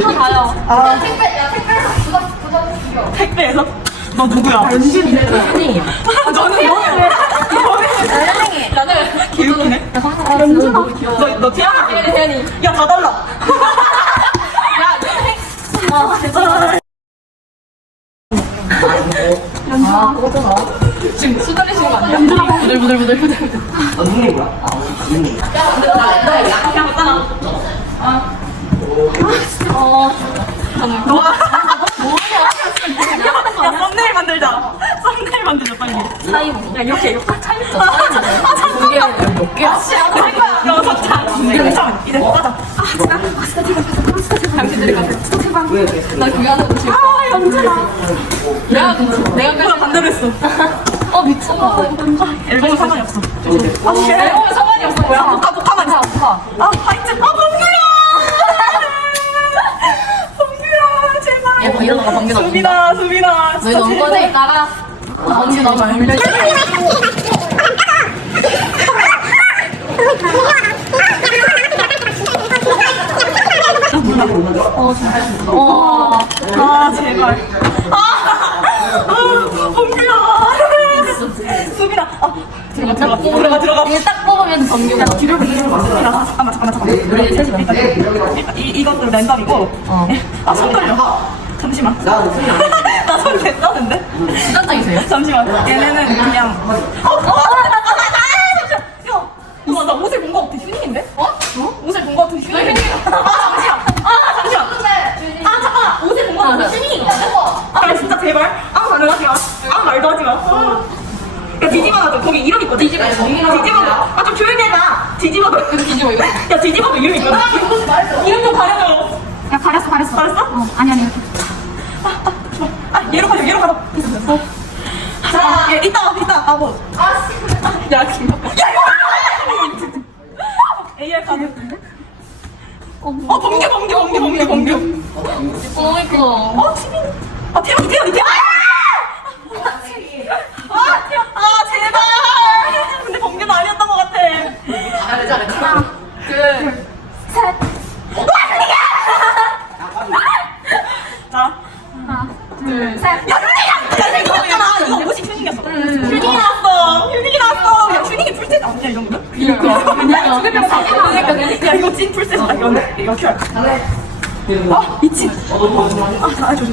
가요. 아, 택배, 야, 택배에서 부담, 부담 죽여. 택배에서? 너 누구야? 현이에요. 너는 뭐야? 선생님. 나는. 개웃기네. 아, 연준아. 너, 너 티아나? 혜연이. 야, 다 달라. 야, 너 아, 진짜. 아, 그거잖아. 지금 수달리시는 거 아니야? 연준아. 부들부들부들 부들. 아? 아, 거야? 야, 근데 나, 나 약간 야, 이렇게, 이렇게. 아, 두 개, 몇 개? 아, 씨, 안될 거야. 여섯 장. 네, 괜찮아. 이제 가자. 당신들이 가세요. 왜 그랬어? 나 그게 하나 지금. 아, 연준아. 내가, 내가 뭐야, 반대로 했어. 어, 미쳤나? 앨범은 상관이 없어. 아, 씨. 앨범에 상관이 없어, 뭐야? 녹화, 녹화만 있어. 아, 하이트. 아, 범규야! 범규야, 제발. 얘뭐 이러다가 넣는다. 수빈아, 수빈아. 너희 너무 꺼내 나가. 어, 아, 제발. 아, 아, 범규야. 수빈아. 아, 들어가, 들어가, 들어가, 들어가. 딱 뽑으면 나. 뒤로 뒤로 수빈아, 잠깐만, 잠깐만. 우리 셋이? 일단 이, 이것도 랜덤이고. 어. 아, 손 떨려. 잠시만. 나 일 나손 됐다는데? 시간적이세요? 잠시만. 얘네는 그냥. 어, 어, 아, 아, 아, 아, 잠시만. 야, 너, 나 옷을 본 거 같아. 휴닝인데? 어? 어? 옷을 본 거 같은 휴닝. 아, 잠시만. 아, 잠시만. 아, 잠깐만. 옷을 본 거 같아. 휴닝. 아, 야, 진짜 제발. 아무 말도 하지 마. 아무 말도 하지 마. 아. 야, 뒤집어놔도 거기 이름 있거든. 뒤집어. 뒤집어도. 아, 좀 조용히 해봐. 뒤집어도. 뒤집어, 이거. 야, 뒤집어도 이름 있거든. 이름 좀 가려줘. 야 가렸어 가렸어 가렸어? 어 아니 아니 아, 얘로 가자, 얘로 가자. 됐어. 자, 얘 이따, 이따, 아, 뭐. 아, 씨. 야, 김. 야, 이거. AR 가는. 어, 번개, 번개, 번개, 번개, 번개. 어, 이거. 어, 티빈. 아, 태연이, 태연이, 태연이. 아! 아, 태연. 아, 제발. 근데 번개는 아니었던 것 같아. 잘해, 잘해. 하나, 그, 자. 둘, 셋. 야, 휴닝이야! 야, 이거 있잖아. 이거 옷이 휴닝이었어. 휴닝이 나왔어. 휴닝이 나왔어. 야, 휴닝이 풀셋 아니야, 이 정도면? 그니까. 그니까. 그니까. 그니까. 야, 이거 찐 풀셋이다. 이거, 이거 큐알. 아, 미친. 아, 아, 저, 저, 저.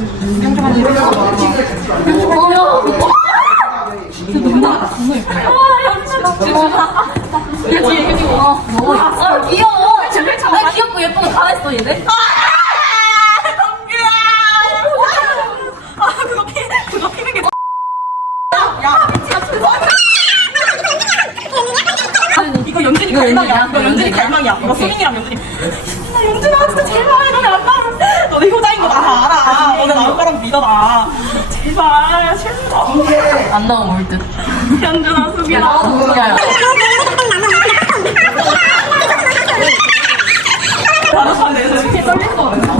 진짜 너무 나갔다. 너무 아, 귀여워. 아, 귀엽고 예쁘고 다 했어, 얘네. 아, 범규야! 아, 그거 피, 그거 피는 게. 야, 이거 갈망이야. 이거 연준이? 갈망이야. 오케이. 수민이랑 연준이. 나 연준아, 진짜 제발. 너네 안 나오면. 너네 효자인 거나다 알아. 너네 나올 거라고 믿어라. 제발, 제발. 안 나오면 올 듯. 연준아, 수빈아. 누구야? 나도 내서 이렇게 떨릴 거 같아.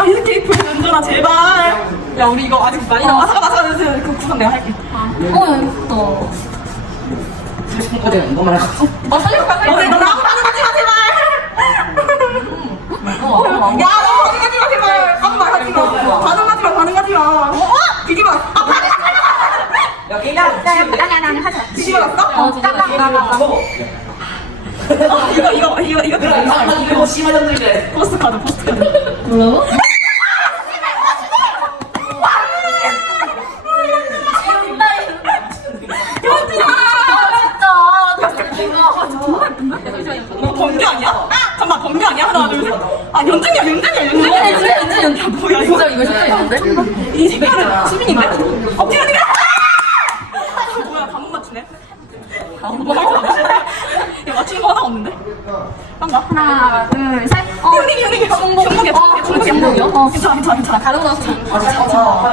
아, 이렇게 이쁜 연준아, 제발. 야, 우리 이거 아직 많이 남아. 아, 잠깐만, 잠깐만. 그 구성 내가 할게. 어, 예쁘다. 어제. 아, 살려고 가자. 너네 너 나무 반응하지 마, 제발. 어, 야, 너 반응하지 마, 제발. 아무 말 하지 마. 반응하지 마, 반응하지 마. 어? 뒤집어. 아, 반응하지 마. 야, 게임 야 아니 아니 아니 하지 마 뒤집 어, 진짜. 어, 이거, 이거, 이거, 이거. 아, 이거 심한 년들인데. 포스트 카드, 포스트 카드. 뭐라고? 너 범규 아니야? 잠깐만, 범규 아니야? 하나, 둘, 셋. 아, 연준이야, 연준이야, 연준이야. 연준 연준 야, 뭐야, 이거. 진짜 이거 진짜 있는데? 이 색깔은 수빈인데? 어, 태연이가! 뭐야, 반못 맞추네? 뭐 할 거 없지? 야, 맞추는 거 하나 없는데? 한가? 하나 둘 셋. 어, 현이, 현이, 중복이야, 중복이야, 중복이야. 중복이요? 어. 괜찮아, 괜찮아, 괜찮아. 거 나서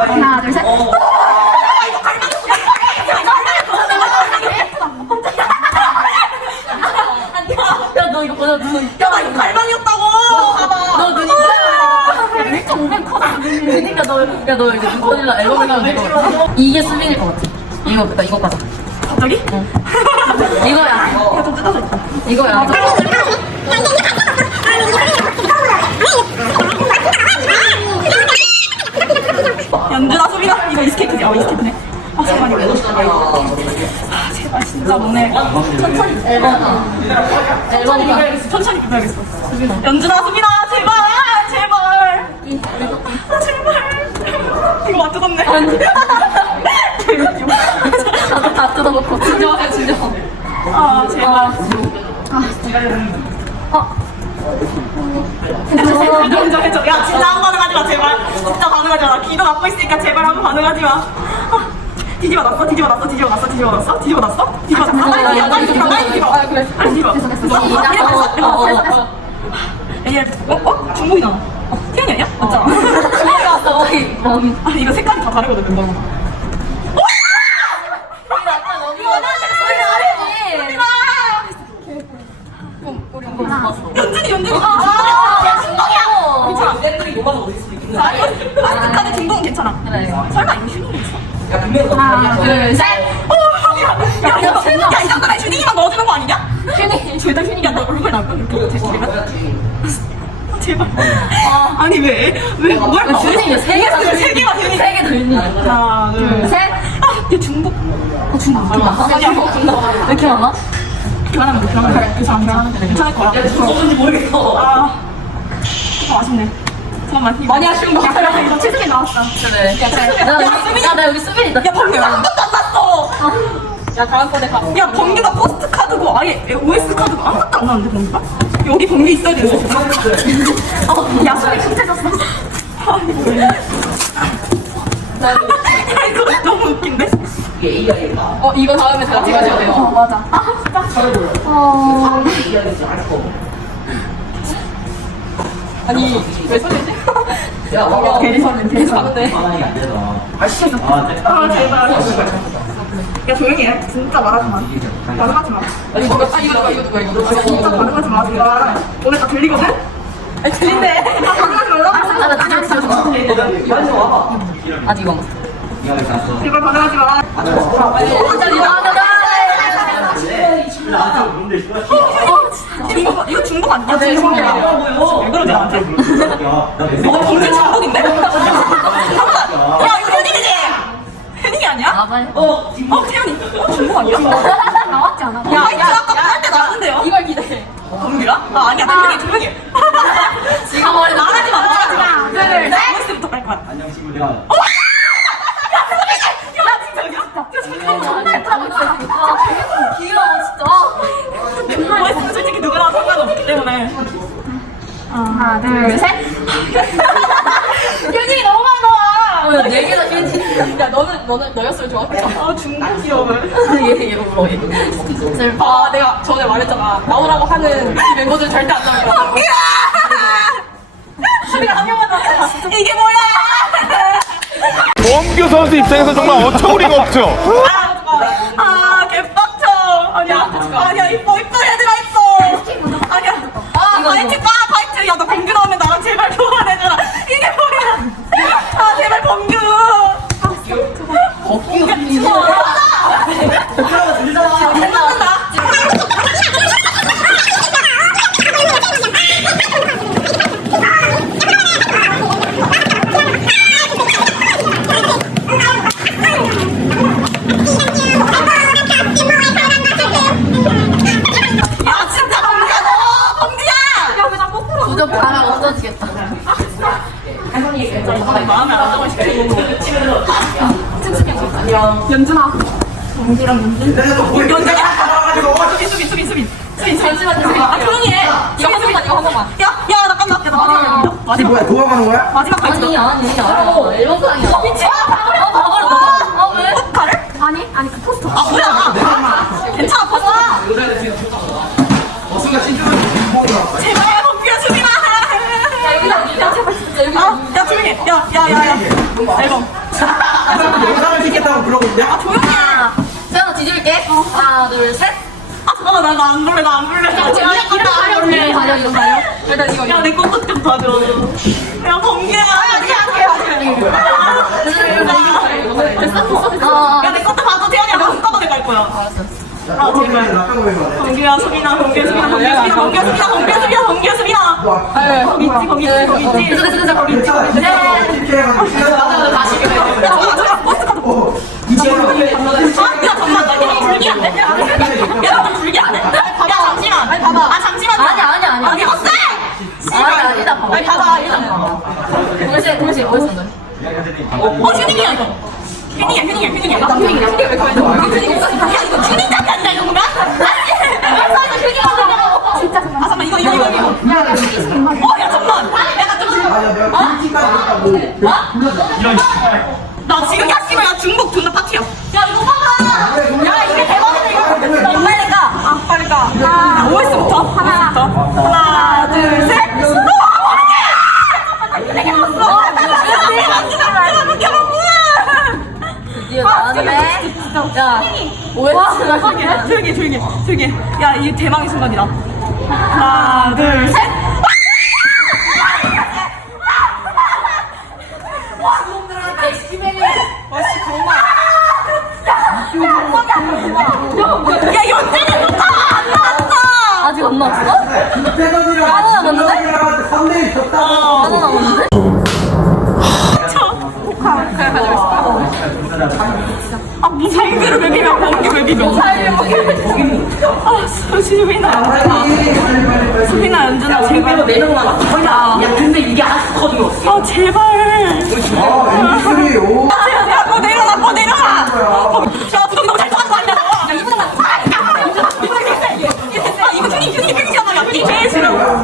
하나 둘셋. 아, 이거 갈망했어. 야너 이거 보자 눈 야, 나 이거 갈망이었다고! 봐봐. 너 눈이 야 1.5배 커 그니까 너야너 이거 눈 떠질라 앨범을 가면 될것 같아 이게 수빈일 것 같아. 이거 나 이거 가자 갑자기? 이거야. 야, 좀 뜯어져 있다. 이거야 연주나 소비나 이거 이스케이트네 어 이스케이트네. 아 제발 이거 아 제발 진짜 너네 천천히 천천히 비벼야겠어. 천천히 비벼야겠어. 연주나 소비나 제발 제발. 아 제발. 이거 맞춰 덥네. 다 뜯어놓고. 진정하세요 진정. 아 제발. 아 진짜 해줘, 해줘. 야, 진짜 한번 반응하지 마, 제발. 진짜 반응하지 마. 나 기도 갖고 있으니까 제발 한번 반응하지 마. 아, 뒤집어 놨어, 뒤집어 놨어, 뒤집어 놨어, 뒤집어 놨어, 뒤집어 놨어, 뒤집어 놨어. 빨리 뒤집어, 빨리 뒤집어, 빨리 뒤집어. 아. 빨리 뒤집어. 어, 어, 어, 어. 얘, 어, 어? 중국이나. 어, 태연이 아니야? 맞잖아. 왔어, 거기. 뭐. 아, 이거 색깔이 다 다르거든. 연준이, 연준이. 아, 중독이야. 괜찮아. 샌들이 녹아서 어디 있어 있는 거야? 아, 이거 아직까지 중독은 괜찮아. 그래. 설마 슈닝이 있어? 야 분명히 하나, 둘, 셋. 어, 야, 야, 야, 야, 이 정도면 슈닝이만 넣어주는 거 아니냐? 슈닝. 죄다 안 넣어. 얼굴. 이렇게 제시면. 제발. 아니, 왜? 왜, 뭘 봐? 준이 세왜세 개가 슈닝. 세개 들니. 하나, 둘, 셋. 아, 얘 중독. 어, 중독. 아니야, 뭐, 왜 이렇게 많아? 교환하면 돼, 교환하면 돼. 괜찮아, 돼. 괜찮을 거야. 야 누구 쏘는지 모르겠어 아, 조금 아쉽네. 잠깐만. 많이 아쉬운 거 같아. 이거 치즈게 나왔어. 그래. 나 여기, 야, 나 여기 수빈 있다. 야, 범규가 한 번도 안 났어! 야, 다음 번에 가. 야, 범규가 포스트 카드고, 아예 OS 카드고 아무것도 안 나왔는데, 범규가? 여기 범규 있어야 되는데. 어, 야, 소리 쿵쳐졌어. 야, 이거 너무 웃긴데? 이게 AI가 어, 이거 다음에 제가 찍어줘야 돼요. 어, 맞아. 아, 어, AI인지 알고 아니, 왜 소리지? 야 봐봐 대리선은 계속 하는데. 반응이 안 되잖아 아 씨. 아 네. 아, 제발. 야, 조용히 해. 진짜 말하지 마. 반응하지 마. 아, 이거 누가, 아, 이거 누가, 이거 누가, 이거 누가. 진짜 반응하지 마, 제발. 오늘 다 들리거든? 아니, 들린대. 다 반응하지 말라고. 아, 나 진짜 진짜. 빨리 와봐 아직 이거 먹었어. 제발 반응하지 마. 아저 아, 나, 나. 나한테 뭔데 이거 이거 중독 아니야? 왜 그러지, 나한테? 야나 너 범죄 중독인데? 야, 이거 현인이지? 현인이 아니야? 아, 빨리. 어, 어, 태연이. 어, 중독 아니야? 나왔지 않아? 야, 야, 아까 할때 나왔는데요? 이걸 기대해. 범규야? 아, 아니야, 조용히, 조용히. 지금. 말하지 마, 말하지 마. 둘, 셋. OS부터 갈 거야. 안녕 친구 내가 야, 진짜, 야, 아, 귀여워, 진짜. OS 솔직히 누구랑 상관없기 때문에. 하나, 둘, 셋. 현인이 너무 많이 나와. 어, 네 개나 휴지. 야, 너는, 너는, 너였으면 좋았겠다. 아, 얘. 슬퍼. 아, 내가 전에 말했잖아. 나오라고 하는 이 멤버들 절대 안 나올 거야. 이게 뭐야? 범규 선수 입장에서 정말 어처구니가 없죠. 잠시만. 아, 조용히 해. 이거 한 번만, 이거 한 번만. 야, 야, 잠깐만. 야, 나 마지막. 마지막. 뭐야 도망가는 거야? 마지막 바이트. 아니, 아니, 알아. 앨범상이야. 어, 미친. 어, 봐버려, 너. 어, 왜? 가를? 아니, 아니, 그 포스터. 아, 뭐야. 괜찮아, 봤어. 어 순간 뻥이야 제발, 범규야, 수빈아. 여기다, 야, 제발, 진짜 여기다. 아, 야, 조용히 해. 야, 야, 야, 야. 앨범. 영상을 찍겠다고 그러고 있는데 아, 조용히 해. 나안 불러줘. 제가 기타 원래 가려 이거 가려. 일단 이거. 야내 것도 좀 봐줘. 야 범규야. 아니 아니 아니. 됐어? 야내 것도 봐줘 태연이야. 나 한꺼번에 갈 거야. 알았어. 아 제발. 범규야 소민아 범규야 소민아 범규야 소민아 범규야 소민아 범규야 소민아. 거기 있지 거기 있지 네. 미치, 공기야, 버스 버스 시에 동시에 어디서 너? 어, 휴닝이야, 이거. 휴닝이야, 휴닝이야, 휴닝이야. 나 휴닝이야. 휴닝 왜 그래? 휴닝 야, 이거 휴닝 잡기 한다, 이거 뭔가? 진짜 정말. 아, 잠깐만, 이거, 이거, 이거, 이거. 야, 나 시기 싫은 말. 어, 야, 잠깐만. 내가 좀. 아야 내가 김치까지 했다고 나 지금, 야, 씨발, 나 중복 존나 파티야. 야, 이거 봐봐. 야, 이게 대박이다, 이거. 빨리 가. 아, 가. 아, OS부터. 하나. 하나, 야, OS가 조용히 해, 조용히, 조용히, 조용히. 해. 야, 이게 대박의 순간이다. 하나, 둘, 셋. 아. 아. 아뭐뭐 너? 아, 이거.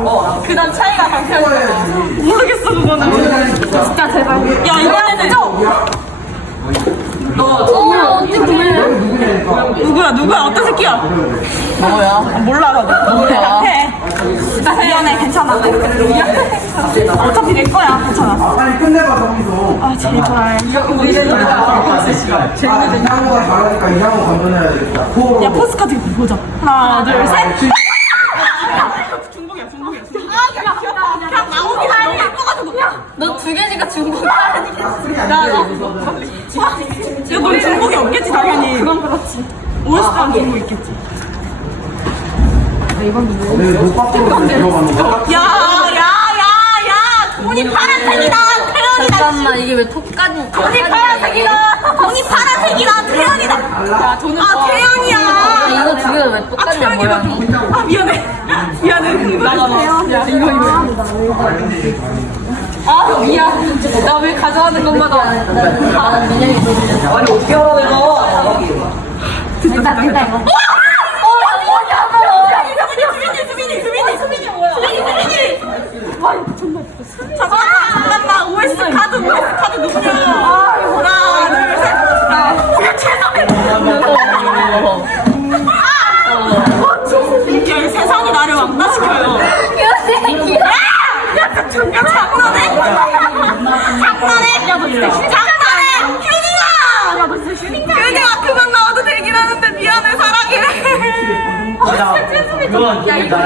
어, 그 차이가 모르겠어, 그거는. 진짜 제발. 야, 이번에는. 어, 어떻게 누구야, 누구야, 어떤 새끼야? 뭐야? 몰라, 나도. 뭐야? 해. 미안해, 괜찮아. 어차피 내 거야, 괜찮아. 빨리 끝내봐 정리도 아, 제발. 아 이상호가 잘하니까 이상호 건져내야 되겠다 야, 포스카드 보자. 하나, 둘, 셋. 중복이야, 중복이야, 중복. 아, 야, 야, 그냥 나오긴 하니 예뻐가지고. 너 두 개니까 중국 야, 너. 야, 너 중복이 없겠지, 당연히. 그건 그렇지. 올스타는 중복 있겠지. 내못 밖으로 들어가는 거 야, 야, 야, 야. 돈이 파란색이다. 태연이다. 잠깐만 이게 왜 톡까지 돈이 파란색이다. 돈이 파란색이다. 태연이다. 야, 돈은 아, 태연이야. 이거 두 개가 왜 아, 똑같냐 태연이다. 모양이 아, 미안해. 미안해. 흥분했어. 야, 이거, 이거. 아 미안 나 왜 가져가는 것마다 줬는데 아니 어떻게 알아 내가 됐다 됐다 이거 수빈이, 수빈이, 수빈이, 수빈 존나 장난해? 장난해? 야, 너 진짜 장난해? 휴닝아! 야, 너 진짜 그만 나와도 되긴 하는데 미안해, 사랑해. 야, 이거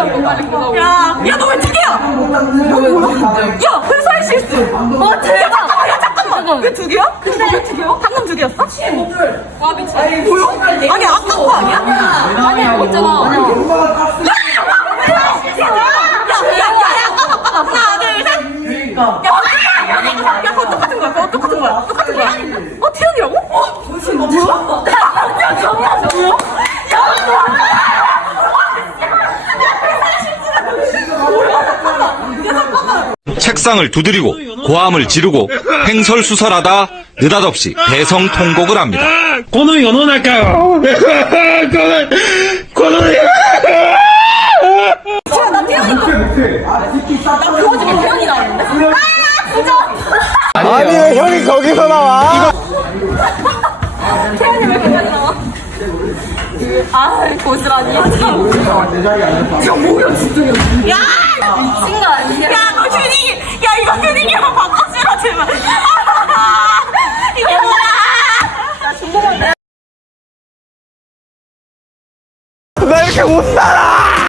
끊어. 야, 야, 너왜 튀겨? 야, 회사의 실수. 어, 대박. 야, 잠깐만, 야, 잠깐만. 왜 두 개야? 근데 왜두 개야? 방금 두 개였어? 와, 미친. 뭐야? 아니, 아까 거 아니야? 아니 하나, 둘, 셋. 야, 야, 야, 그거 똑같은 거야. 그거 똑같은 거야. 똑같은 거야. 어, 태연이라고? 어, 무슨 뭐야? 야, 정말 뭐야? 야, 책상을 두드리고 고함을 지르고 횡설수설하다 느닷없이 대성통곡을 합니다. この世の中を、この、この、 나 태연이 아 듣기 싹 그거 중에 태연이 나왔는데? 아, 진짜. 아니 왜 형이 거기서 나와? 태연이 왜 거기까지 나와? 아, 고스란히. 내 자리에 앉았다 야, 뭐야, 진짜. 야! 미친 거 아니야? 야, 너 휴닝이, 야, 이거 휴닝이랑 바꿔주라, 제발. 아, 이게 뭐야? 야, 중복은 나 이렇게 못 살아!